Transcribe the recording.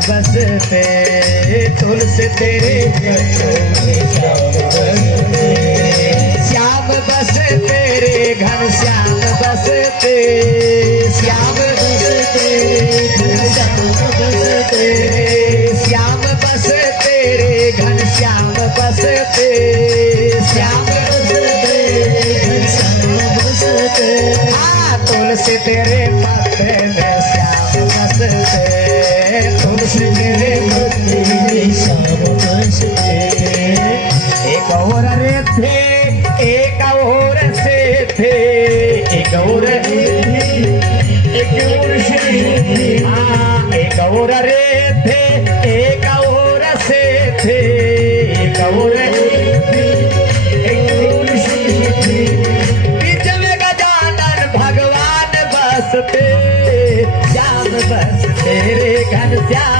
बसते, तुलसी तेरे श्याम बसते, घन श्याम बसते, श्याम बसते, श्याम बसते रे, घन श्याम बसते, श्याम बसते, घन श्याम बसते। हाँ, तुलसी तेरे पत्ते में श्याम बसते, तुलसी तेरे पत्ते में श्याम बसते। एक और रे थे, एक और से थे, एक और रे थे, एक और से थे। हाँ, एक और रे थे, एक और से थे, एक और थे, एक और से थे। बीच में गजानन भगवान बसते, श्याम बसते रे, घन श्याम